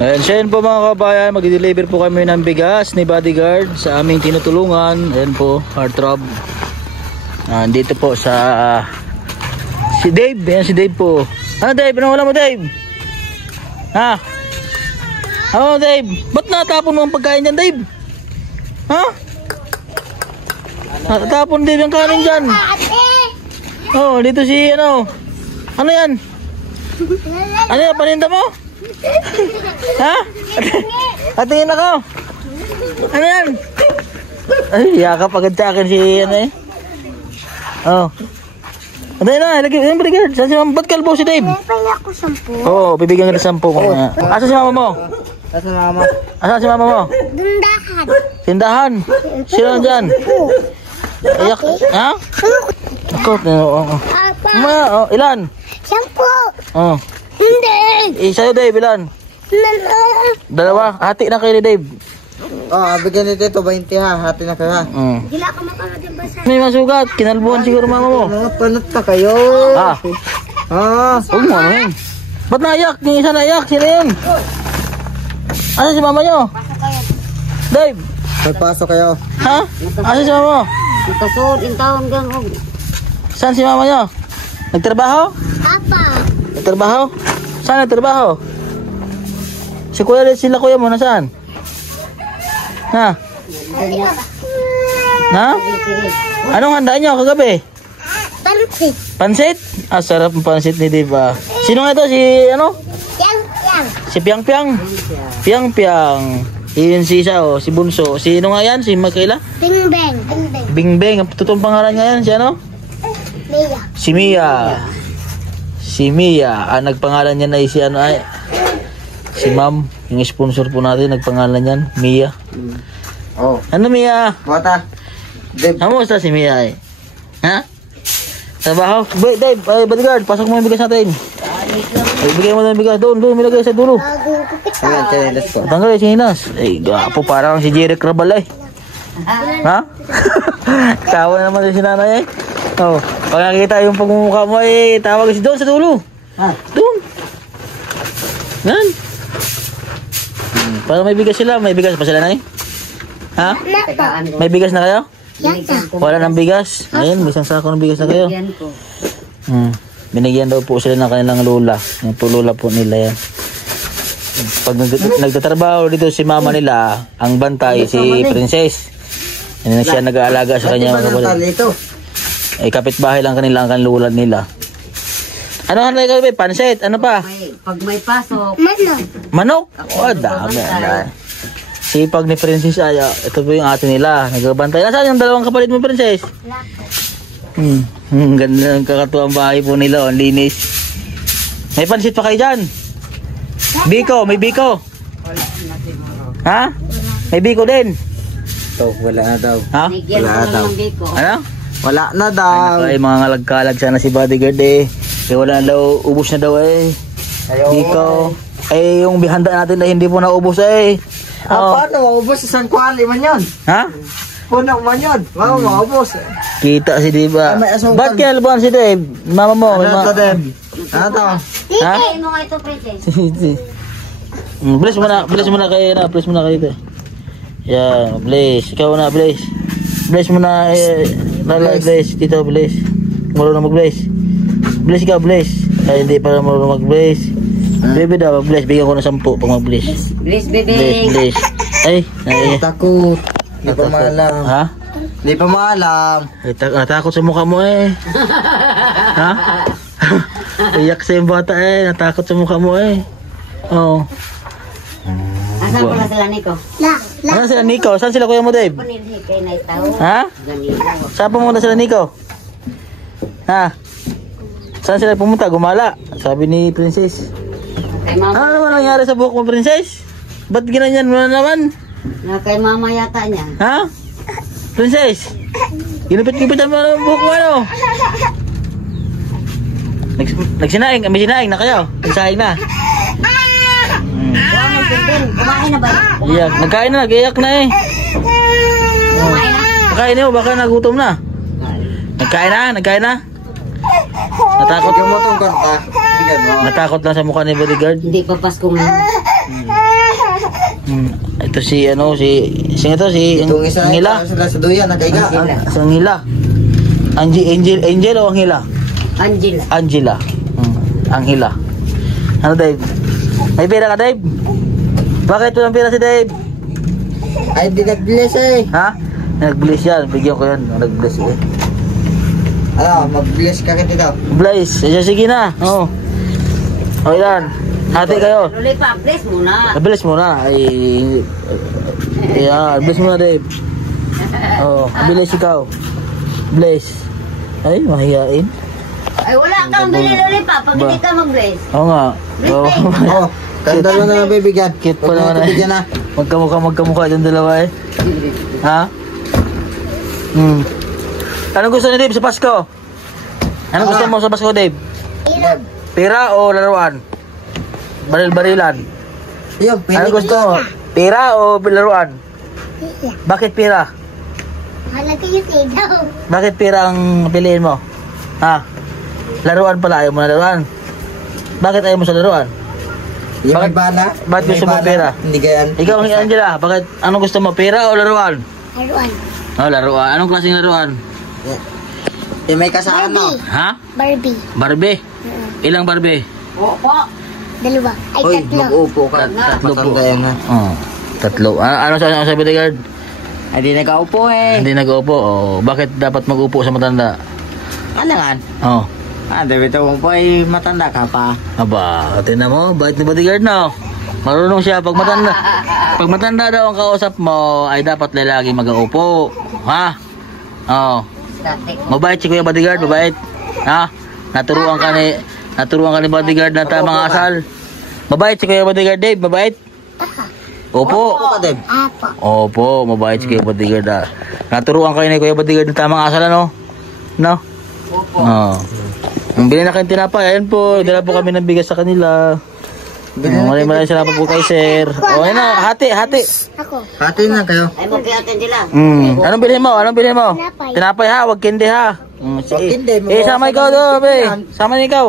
Ayan, siya yun po mga kabayan, mag-deliver po kami ng bigas ni Bodyguard sa aming tinutulungan. Ayan po, Heartthrob. Dito po sa si Dave. Ayan si Dave po. Ano Dave? Ano wala mo Dave? Ha? Ano Dave? Ba't natapon mo ang pagkain dyan Dave? Ha? Natapon Dave ang kanin dyan. Oh, dito si ano? Ano yan? Ano yan? Paninda mo? Ha? Patingin ako. Ano yan? Ay, yakap agad sa akin si ano eh. Oh. Ano yan na? Lagi, yan Bodyguard. Saan si mama? Ba't kalbo si Dave? Bibigyan ako 10. Oo, bibigyan ka ng 10 ko. Asa si mama mo? Asa mama? Asa si mama mo? Tindahan. Tindahan? Sino nandyan? Ayak. Ha? Ako. Oo. Ilan? 10. Oo. Hindi. Sa'yo Dave, ilan? Dalawa. Hati na kayo ni Dave. Bigyan nito ito 20 ha. Hati na kayo ha. Gila ka mapanood yung basa. May masugat. Kinalbuhan siguro mama mo. Mga panot na kayo. Huwag mo ano yun. Ba't naiyak? Yung isa naiyak. Sino yun? Asa si mama nyo? Dave. Magpasok kayo. Ha? Asa si mama mo? Ikasunod yung taon gano'n. Saan si mama nyo? Nagtrabaho? Papa. Nagtrabaho? Saan nagtrabaho? Si kuya ulit sila kuya mo, nasaan? Ha? Ha? Anong handa nyo kagabi? Pansit. Pansit? Sarap ang pansit ni Diva. Sino nga ito? Si ano? Yang. Si Piang Piang. Piang Piang. Yun si isa si Bunso. Sino nga yan? Si Makayla? Bingbeng. Bingbeng. Ang totoong pangalan nga yan. Si ano? Mia. Si Mia. Si Mia. Nagpangalan niya na si ano ay. Si Ma'am. Yung sponsor po natin. Nagpangalan yan. Mia. Ano Mia? Bata. Dave. Kamusta si Mia eh? Ha? Trabaho? Dave, Bodyguard, pasok mo yung bigas natin. Bigay mo na yung bigas. Doon, milagay sa dulo. Ayan, chinelas ko. Tanggal yung chinelas. Ay, gapo, parang si Jerry Crabal eh. Ha? Tawa naman din si nanay eh. Oh, pag nakikita yung pagmumukha mo eh, tawag si doon sa dulo. Doon. Yan. Para may bigas sila. May bigas pa sila na eh. Ha? May bigas na kayo? Wala ng bigas. Ayun, may isang sako ng bigas na kayo. Binigyan daw po sila ng kanilang lola. Yung po lola po nila yan. Pag nagtatrabaho dito si mama nila, ang bantay si Princess. Yan siya nag-aalaga sa kanya. Kapitbahay lang kanila ang lola nila. Ano hanay kayo ba? Pansit? Ano pa? Pag may pasok. Manok? Oh, dami. Sipag ni Princess ay ito po yung ate nila. Nagbabantay. Nasaan yung dalawang kapalit mo, Princess? Ganda ng kakatuwang bahay po nila. Ang linis. May pansit pa kayo dyan? Biko, may biko. Ha? May biko din? Ito, wala na daw. Ha? Wala na daw. Ano? Wala na daw. Ay, mga ngalagkalag sana si Bodyguard eh. Wala na daw, ubos na daw eh. Biko. Eh, yung bihanda natin na hindi po naubos eh. Paano? Maubos isang kwali man yun. Ha? Puno man yun. Maubos. Kita si Diva. Ba't kinalbuhan si Dave? Mama mo. Ano to, Dave? Ano to? Ha? Ano nga ito, Princess? Bless mo na kayo na. Bless mo na kayo. Yan, bless. Ikaw na, bless. Bless mo na. Bless. Dito, bless. Marunong mag-bless. Bless ka, bless. Ay, hindi para marunong mag-bless. Bebe daw, bless. Bigyan ko na 10 pag mag-bless. Bless, bebe. Bless. Ay. Takot. Hindi pa maalam. Ha? Hindi pa maalam. Natakot sa mukha mo eh. Ha? Iyak sa yung bata eh. Natakot sa mukha mo eh. Oo. Asan pala sila, Nico? Saan sila Nico? Saan sila kuya mo, Dave? Ha? Saan pumunta sila Nico? Ha? Saan sila pumunta? Gumala. Sabi ni Princess. Ano naman nangyari sa buhok mo, Princess? Ba't ginanyan mo na naman? Kay mama yata niya. Ha? Princess? Ginupit-gupitan mo na ang buhok mo, ano? Nagsinaing. May sinaing na kayo. Nagsahing na. Huwag mo pintin. Kumain na ba? Iyak. Nagkain na, nag-iyak na eh. Kumain na. Nagkain na, baka nagutom na. Nagkain na, nagkain na. Natakot Yung mo itong kanta, bigyan mo. Natakot lang sa mukha ni bodyguard. Hindi pa Pasko ngayon. Ito si ano, sino to? Si Itong isa, Angela. sila sa duyan, nagkaiga. Si Angela. Angel o Angela? Angela. Angela. Angela. Ano, Dave? May pera ka, Dave? Bakit walang pera si Dave? Ay, di nag-bless eh. Ha? Nag-bless yan. Bigyan ko yan. Nag-bless eh. Ano, mag-bless ka kita daw. Bless. Sige na. Oo. O yan. Hati kayo. Luli pa, bless muna. Bless muna. Ay. Yan. Bless muna, Dave. Oo. Bless ikaw. Bless. Ay, mahihain. Ay, wala kang bili luli pa pag hindi ka mag-bless. Oo nga. Oo. Oh, kanta mo na lang bibigyan. Cute pa Huwag naman mo eh. bigyan na. Magkamukha itong dalawa eh. Ha? Anong gusto ni Dave sa Pasko? Anong gusto mo sa Pasko, Dave? Pera o laruan? Baril-barilan? Yung, Anong gusto mo? Pera o laruan? Bakit pera? Halata yung sigaw. Bakit pera ang piliin mo? Ha? Laruan pala, ayaw mo na laruan. Bakit ayaw mo sa laruan? Yung Bakit- may bala. bakit Yung gusto may mo bala, pera? Hindi gayan. Ikaw, Angela, bakit anong gusto mo? Pera o laruan? Laruan. Oh, laruan. Anong klaseng laruan? Yung may kasama. Ha? Barbie. Barbie? Ilang Barbie? Opo. Dalawa. Ay, Uy, tatlo. mag-upo ka. Tatlo po. Matanda yan na. Oh, tatlo. Ano sa bodyguard? Ay, di nag-aupo eh. Hindi nag-uupo. Oh, bakit dapat mag-upo sa matanda? Alangan. Oh. Ah, David, mo po ay matanda ka pa. Aba, tingnan mo, bait ni bodyguard na. Marunong siya pag matanda. Pag matanda daw ang kausap mo, ay dapat lagi mag-uupo. Ha? Oh. Static. Mabait si Kuya Bodyguard, mabait. Ha? Naturuan ka ni bodyguard na tamang asal. Mabait si Kuya Bodyguard, Dave, mabait. Opo. Opo ka, Dave. Apo. Opo, mabait si Kuya Bodyguard. Naturuan kayo ni Kuya Bodyguard na tamang asal, ano? No? Opo. Oo. Ang bilhin na kayong tinapay, ayan po, dala po kami ng bigas sa kanila. Maraming salamat po kay sir. O, ayun na, hati. Ako. Hatiin lang kayo. Ay, mag-iatan sila. Anong bilhin mo? Tinapay. Tinapay ha, wag kindi ha. Wag kindi, Sama ikaw doon, be. Sama niyo ikaw.